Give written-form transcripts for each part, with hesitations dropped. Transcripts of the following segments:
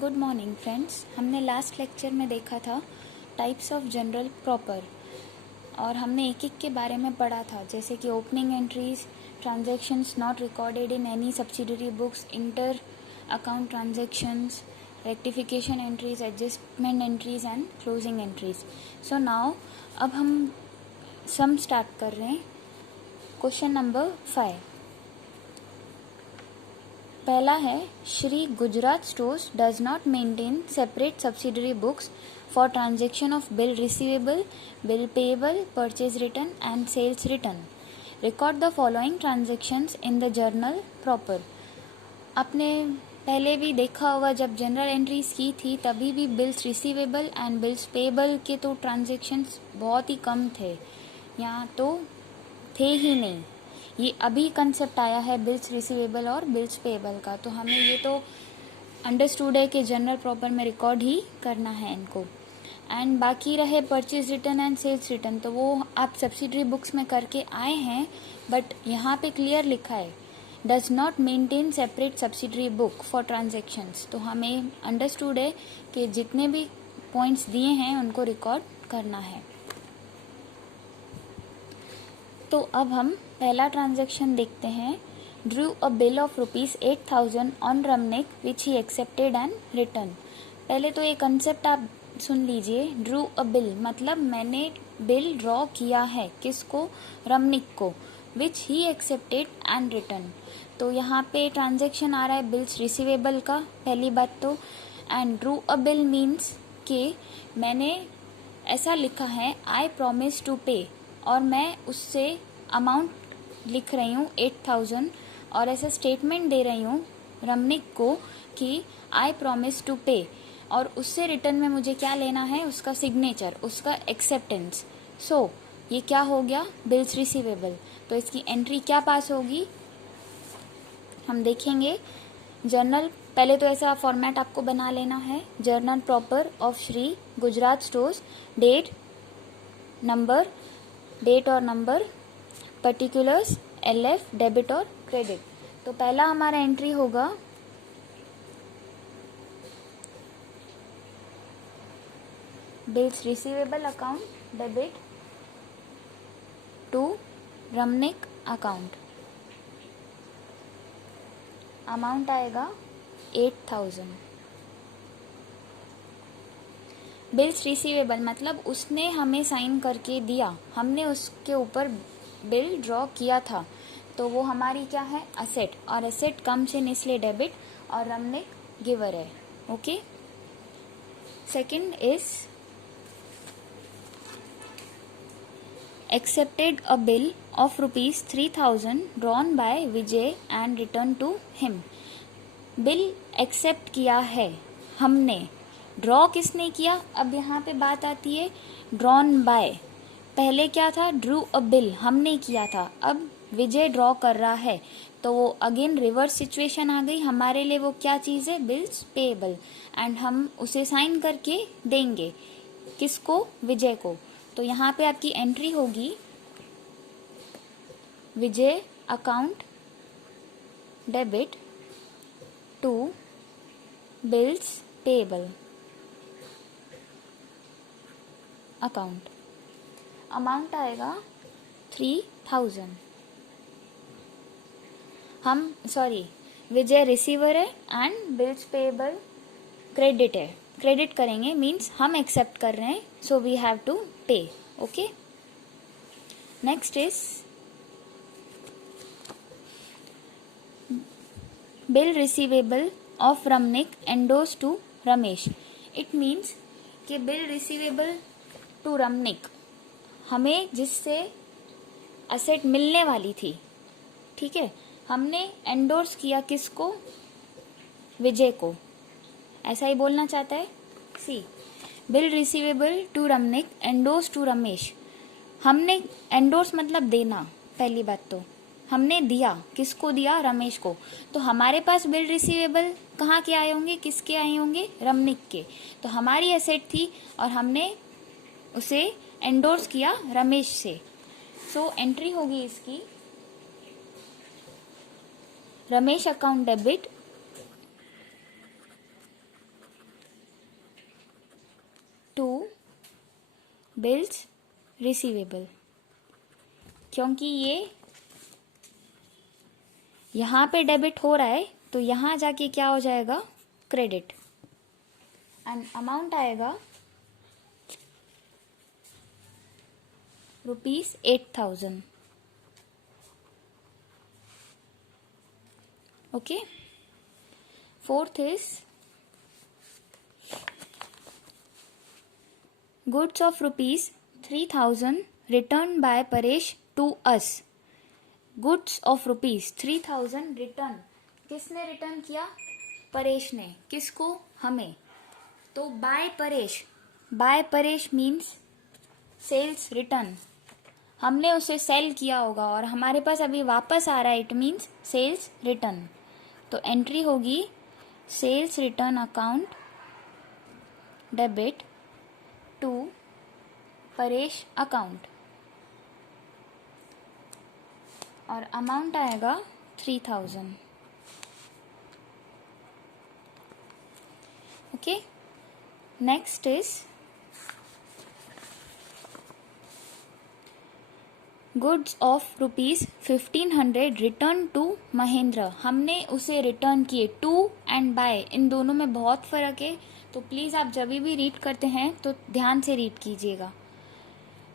Good morning friends. हमने last lecture में देखा था टाइप्स ऑफ जनरल प्रॉपर और हमने एक एक के बारे में पढ़ा था, जैसे कि opening entries, transactions not recorded in any subsidiary books, inter account transactions, rectification entries, adjustment entries and closing entries. So now अब हम सम स्टार्ट कर रहे हैं। क्वेश्चन नंबर 5 पहला है, Shri Gujarat stores does not maintain separate subsidiary books for transaction of bill receivable, bill payable, purchase return and sales return. Record the following transactions in the journal proper. आपने पहले भी देखा होगा, जब जनरल एंट्रीज की थी तभी भी bills receivable and bills payable के तो ट्रांजैक्शंस बहुत ही कम थे, यहाँ तो थे ही नहीं। ये अभी कंसेप्ट आया है बिल्स रिसीवेबल और बिल्स पेएबल का, तो हमें ये तो अंडरस्टूड है कि जनरल प्रॉपर में रिकॉर्ड ही करना है इनको। एंड बाकी रहे purchase return and sales return, तो वो आप सब्सिडरी बुक्स में करके आए हैं, बट यहाँ पे क्लियर लिखा है does not maintain separate subsidiary book for transactions. तो हमें अंडरस्टूड है कि जितने भी पॉइंट्स दिए हैं उनको रिकॉर्ड करना है। तो अब हम पहला ट्रांजैक्शन देखते हैं। Drew a bill of ₹8,000 on Ramnik which he accepted and return. पहले तो ये कंसेप्ट आप सुन लीजिए। ड्रू अ बिल मतलब मैंने बिल ड्रॉ किया है, किसको? रमनिक को। विच ही एक्सेप्टेड एंड रिटर्न, तो यहाँ पे ट्रांजैक्शन आ रहा है बिल्स रिसीवेबल का, पहली बात तो। And Drew a bill means कि मैंने ऐसा लिखा है आई प्रॉमिस टू पे, और मैं उससे अमाउंट लिख रही हूँ 8,000 और ऐसा स्टेटमेंट दे रही हूँ रमनिक को कि आई प्रॉमिस टू पे, और उससे रिटर्न में मुझे क्या लेना है? उसका सिग्नेचर, उसका एक्सेप्टेंस। सो ये क्या हो गया? Bills receivable. तो इसकी एंट्री क्या पास होगी हम देखेंगे। जर्नल, पहले तो ऐसा फॉर्मेट आपको बना लेना है। Journal proper of Shri Gujarat stores, date और नंबर, पर्टिकुलर्स, LF, डेबिट और क्रेडिट। तो पहला हमारा एंट्री होगा bills receivable account, debit to Ramnik account. Amount आएगा 8,000। बिल्स रिसीवेबल मतलब उसने हमें साइन करके दिया, हमने उसके ऊपर बिल ड्रॉ किया था, तो वो हमारी क्या है? असेट, और असेट कम्स इन इसलिए डेबिट, और रमनिक गिवर है। Okay. Second is accepted a bill of ₹3,000 drawn by Vijay and return to him. Bill accept किया है हमने, ड्रॉ किसने किया? अब यहाँ पे बात आती है ड्रॉन बाय। पहले क्या था? ड्रू अ बिल हमने किया था, अब विजय ड्रॉ कर रहा है, तो वो अगेन रिवर्स सिचुएशन आ गई हमारे लिए। वो क्या चीज़ है? बिल्स पेएबल, एंड हम उसे साइन करके देंगे किसको? विजय को। तो यहाँ पे आपकी एंट्री होगी Vijay account debit to bills payable account. Amount आएगा 3,000। हम विजय रिसीवर है एंड बिल्स पेएबल क्रेडिट है, क्रेडिट करेंगे मीन्स हम एक्सेप्ट कर रहे हैं, so we have to pay. Okay. Next is bill receivable of Ramnik endorse to Ramesh. It means कि बिल रिसीवेबल टू रमनिक, हमें जिससे असेट मिलने वाली थी, ठीक है, हमने एंडोर्स किया किसको? विजय को। ऐसा ही बोलना चाहता है। See, bill receivable to Ramnik endorse to Ramesh. हमने एंडोर्स मतलब देना, पहली बात तो हमने दिया, किसको दिया? रमेश को। तो हमारे पास बिल रिसीवेबल कहाँ के आए होंगे? किसके आए होंगे? रमनिक के। तो हमारी एसेट थी और हमने उसे एंडोर्स किया रमेश से। सो एंट्री होगी इसकी Ramesh account debit bills receivable, क्योंकि ये यहाँ पे डेबिट हो रहा है तो यहाँ जाके क्या हो जाएगा, क्रेडिट। एंड अमाउंट आएगा ₹8,000। Okay, fourth is goods of ₹3,000 return by Paresh to us. Goods of ₹3,000 return, किसने रिटर्न किया, परेश ने। किसको, हमें। तो by Paresh, by Paresh means sales return, हमने उसे सेल किया होगा और हमारे पास अभी वापस आ रहा है, इट मीन्स सेल्स रिटर्न। तो एंट्री होगी sales return account debit to Paresh account, और अमाउंट आएगा 3,000। Okay, next is goods of ₹1,500 return to Mahendra. हमने उसे रिटर्न किए। टू एंड बाय, इन दोनों में बहुत फर्क है, तो प्लीज आप जब भी रीड करते हैं तो ध्यान से रीड कीजिएगा।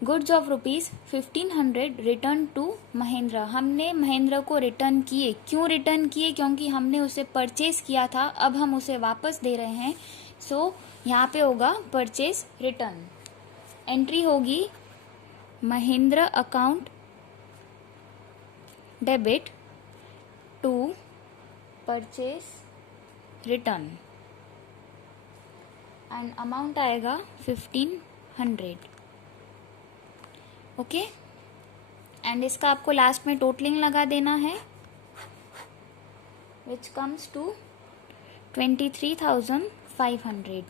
Goods of ₹1,500 return to Mahendra, हमने महेंद्र को रिटर्न किए। क्यों रिटर्न किए, क्योंकि हमने उसे परचेज किया था, अब हम उसे वापस दे रहे हैं। सो यहाँ पे होगा परचेज रिटर्न। एंट्री होगी Mahendra account debit to purchase return, and amount आएगा 1,500। ओके, एंड इसका आपको लास्ट में टोटलिंग लगा देना है, which comes to 23,500।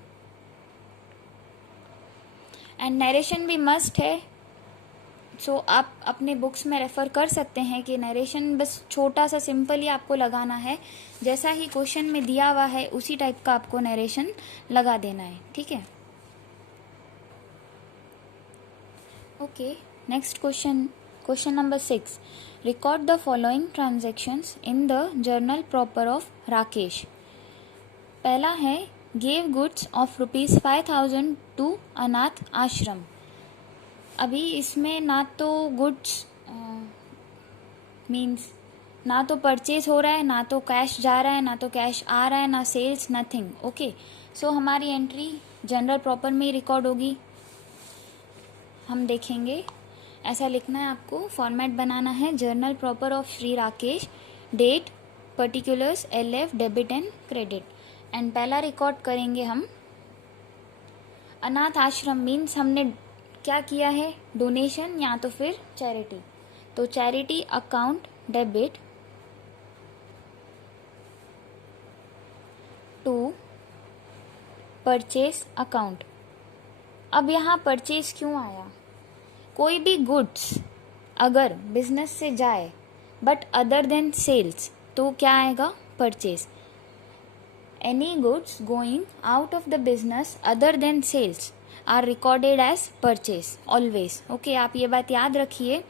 And narration भी मस्ट है, सो आप अपने बुक्स में रेफर कर सकते हैं कि नरेशन बस छोटा सा सिंपल ही आपको लगाना है, जैसा ही क्वेश्चन में दिया हुआ है उसी टाइप का आपको नरेशन लगा देना है। ठीक है, okay, next question, question number 6। Record the following transactions in the journal proper of Rakesh. पहला है गेव गुड्स ऑफ ₹5,000 टू अनाथ आश्रम। अभी इसमें ना तो गुड्स मीन्स ना तो परचेज हो रहा है, ना तो कैश जा रहा है, ना तो कैश आ रहा है, ना सेल्स, नथिंग। ओके, सो हमारी एंट्री जनरल प्रॉपर में ही रिकॉर्ड होगी। हम देखेंगे, ऐसा लिखना है आपको, फॉर्मेट बनाना है, journal proper of Shri Rakesh, date, particulars, LF, debit and credit. And पहला रिकॉर्ड करेंगे हम अनाथ आश्रम, मीन्स हमने क्या किया है, डोनेशन या तो फिर चैरिटी। तो charity account debit to purchase account. अब यहाँ परचेज क्यों आया, कोई भी गुड्स अगर बिजनेस से जाए बट अदर देन सेल्स तो क्या आएगा, purchase. Any goods going out of the business other than sales are recorded as purchase always. Okay, आप ये बात याद रखिए,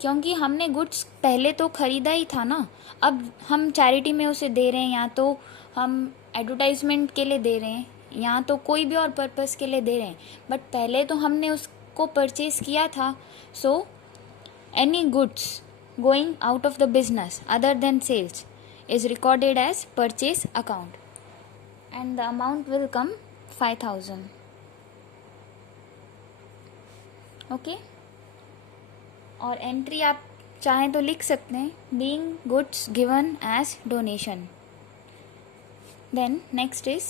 क्योंकि हमने गुड्स पहले तो खरीदा ही था ना, अब हम चैरिटी में उसे दे रहे हैं, या तो हम एडवर्टाइजमेंट के लिए दे रहे हैं, या तो कोई भी और पर्पस के लिए दे रहे हैं, बट पहले तो हमने उसको परचेज किया था। So any goods going out of the business other than sales is recorded as purchase account, and the amount will come 5,000। Okay, और एंट्री आप चाहें तो लिख सकते हैं, being goods given as donation. Then next is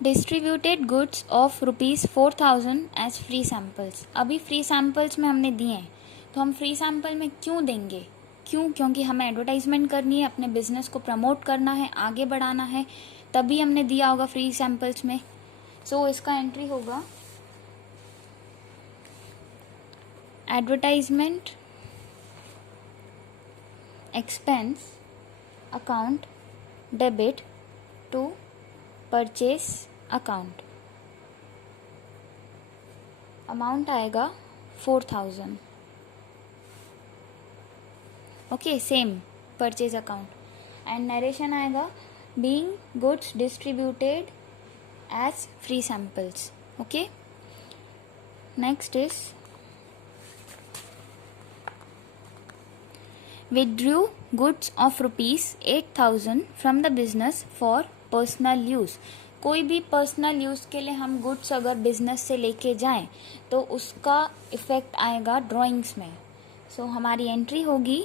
distributed goods of ₹4,000 as free samples. अभी free samples में हमने दिए हैं, तो हम फ्री सैम्पल में क्यों देंगे, क्यों, क्योंकि हमें एडवर्टाइजमेंट करनी है, अपने बिजनेस को प्रमोट करना है, आगे बढ़ाना है, तभी हमने दिया होगा फ्री सैम्पल्स में। सो इसका एंट्री होगा advertisement expense account debit to purchase account, amount आएगा 4000. Okay, same purchase account. And narration आएगा being goods distributed as free samples. Okay, next is withdrew goods of rupees 8000 from the business for personal use. कोई भी personal use के लिए हम goods अगर business से लेके जाएं तो उसका इफेक्ट आएगा ड्राइंग्स में. सो हमारी एंट्री होगी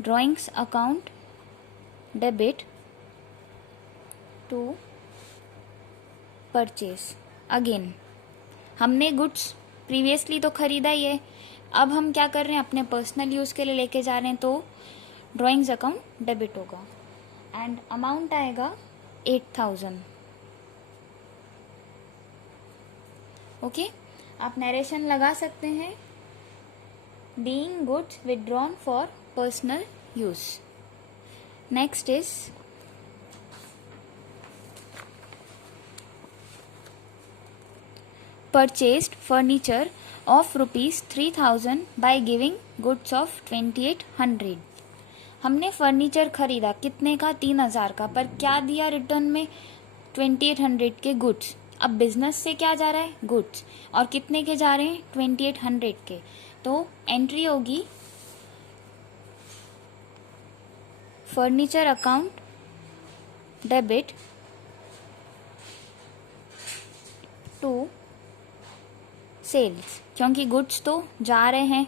drawings account debit to purchase. Again हमने गुड्स प्रीवियसली तो खरीदा ही है, अब हम क्या कर रहे हैं, अपने पर्सनल यूज़ के लिए लेके जा रहे हैं, तो ड्राइंग्स अकाउंट डेबिट होगा. एंड अमाउंट आएगा 8000. ओके, आप नरेशन लगा सकते हैं being goods withdrawn for personal use. Next is purchased furniture of rupees 3000 by giving goods of 2800. हमने फर्नीचर खरीदा कितने का, 3000 का, पर क्या दिया रिटर्न में, 2800 के गुड्स. अब बिजनेस से क्या जा रहा है, गुड्स, और कितने के जा रहे हैं, 2800 के. तो एंट्री होगी furniture account debit to sales, क्योंकि गुड्स तो जा रहे हैं,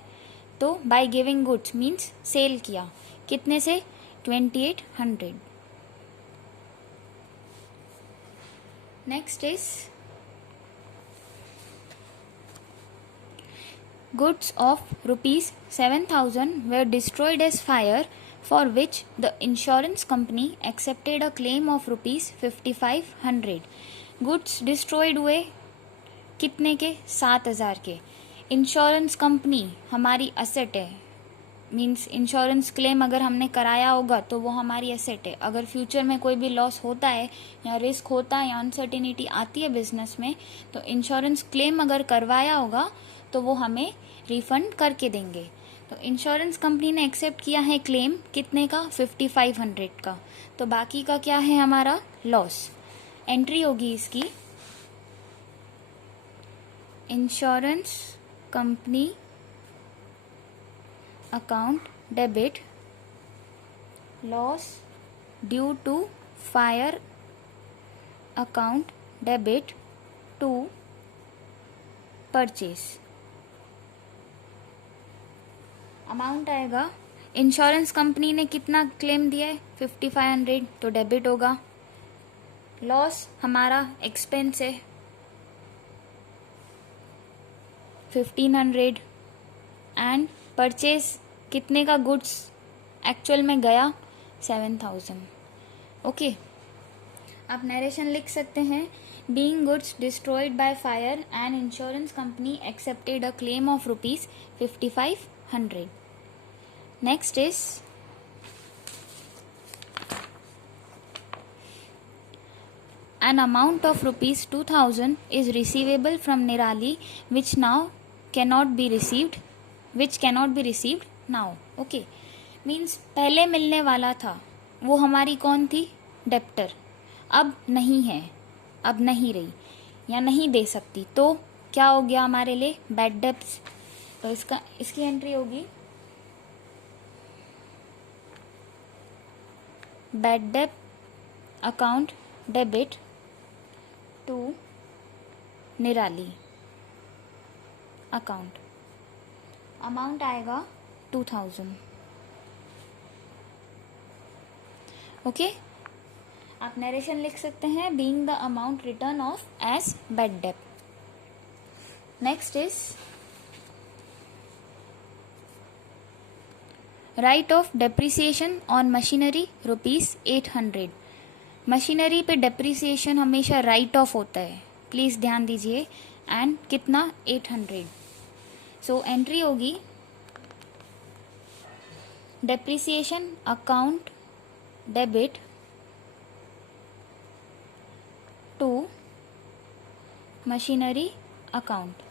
तो by giving goods means sale किया कितने से, 2800. Next is goods of rupees 7000 were destroyed as fire for which the insurance company accepted a claim of rupees 5500. Goods destroyed हुए कितने के, 7000 के. इंश्योरेंस कंपनी हमारी असेट है, मीन्स इंश्योरेंस क्लेम अगर हमने कराया होगा तो वो हमारी एसेट है. अगर फ्यूचर में कोई भी लॉस होता है या रिस्क होता है या अनसर्टेनिटी आती है बिजनेस में, तो इंश्योरेंस क्लेम अगर करवाया होगा तो वो हमें रिफंड करके देंगे. तो इंश्योरेंस कंपनी ने एक्सेप्ट किया है क्लेम कितने का, 5500 का. तो बाकी का क्या है हमारा, लॉस. एंट्री होगी इसकी insurance company account debit loss due to fire account debit to purchase. Amount आएगा, इंश्योरेंस कंपनी ने कितना क्लेम दिया है, 5500, तो डेबिट होगा. लॉस हमारा एक्सपेंस है 1500 एंड परचेज कितने का गुड्स एक्चुअल में गया, 7000. ओके, आप नरेशन लिख सकते हैं being goods destroyed by fire and insurance company accepted a claim of rupees 5500. Next is an amount of rupees 2000 is receivable from Nirali which cannot be received now. Okay, means पहले मिलने वाला था, वो हमारी कौन थी, डेप्टर, अब नहीं है, अब नहीं रही या नहीं दे सकती, तो क्या हो गया हमारे लिए, बैड डेप्ट्स. तो इसकी एंट्री होगी bad debt account debit to Nirali account. Amount आएगा 2000. ओके, आप नरेशन लिख सकते हैं being the amount written off as bad debt. Next is write off depreciation on machinery rupees 800. Machinery पे डेप्रिसिएशन हमेशा राइट ऑफ होता है, प्लीज ध्यान दीजिए. एंड कितना, 800. सो एंट्री होगी depreciation account debit machinery account,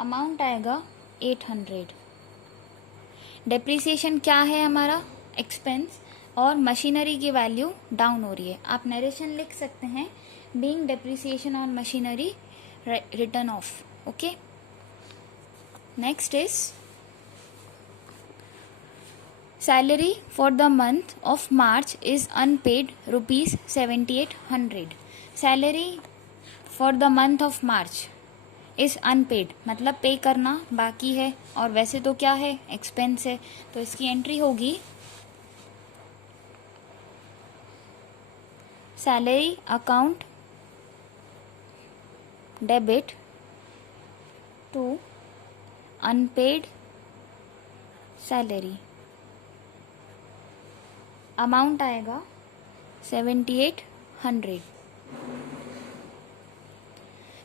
amount आएगा 800। डेप्रिसिएशन क्या है हमारा, एक्सपेंस, और मशीनरी की वैल्यू डाउन हो रही है। आप नरेशन लिख सकते हैं, being depreciation on machinery written off. Okay, next is salary for the month of March is unpaid ₹7800। Salary for the month of March is unpaid, मतलब पे करना बाकी है, और वैसे तो क्या है, एक्सपेंस है, तो इसकी एंट्री होगी salary account debit to unpaid salary, amount आएगा 7800।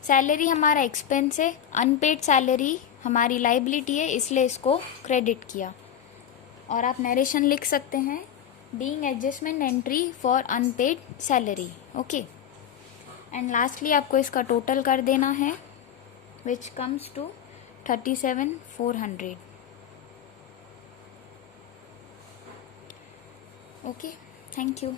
सैलरी हमारा एक्सपेंस है, अनपेड सैलरी हमारी लाइबिलिटी है, इसलिए इसको क्रेडिट किया। और आप नरेशन लिख सकते हैं, being adjustment entry for unpaid salary. Okay, and lastly आपको इसका टोटल कर देना है, which comes to 37,400। Okay, thank you.